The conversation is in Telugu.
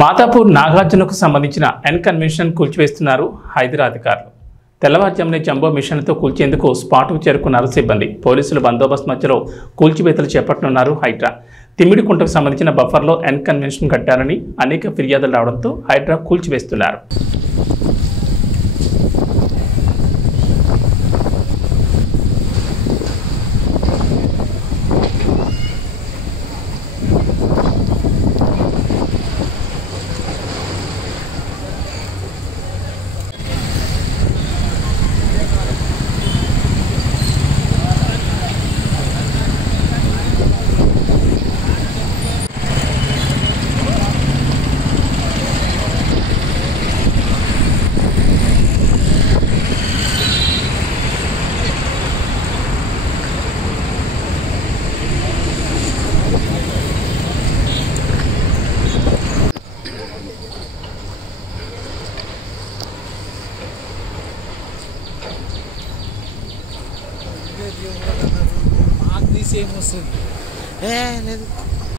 మాతాపూర్ నాగార్జునకు సంబంధించిన కన్వెన్షన్ కూల్చివేస్తున్నారు హైదరాబాద్ అధికారులు. తెల్లవారుజామునే జంబో మిషన్లతో కూల్చేందుకు స్పాట్కు చేరుకున్నారు సిబ్బంది. పోలీసులు బందోబస్తు మధ్యలో కూల్చివేతలు చేపట్టనున్నారు హైడ్రా. తిమ్మిడికుంటకు సంబంధించిన బఫర్లో కన్వెన్షన్ కట్టారని అనేక ఫిర్యాదులు రావడంతో హైడ్రా కూల్చివేస్తున్నారు. మాకు తీసేమొస్తుంది లేదు.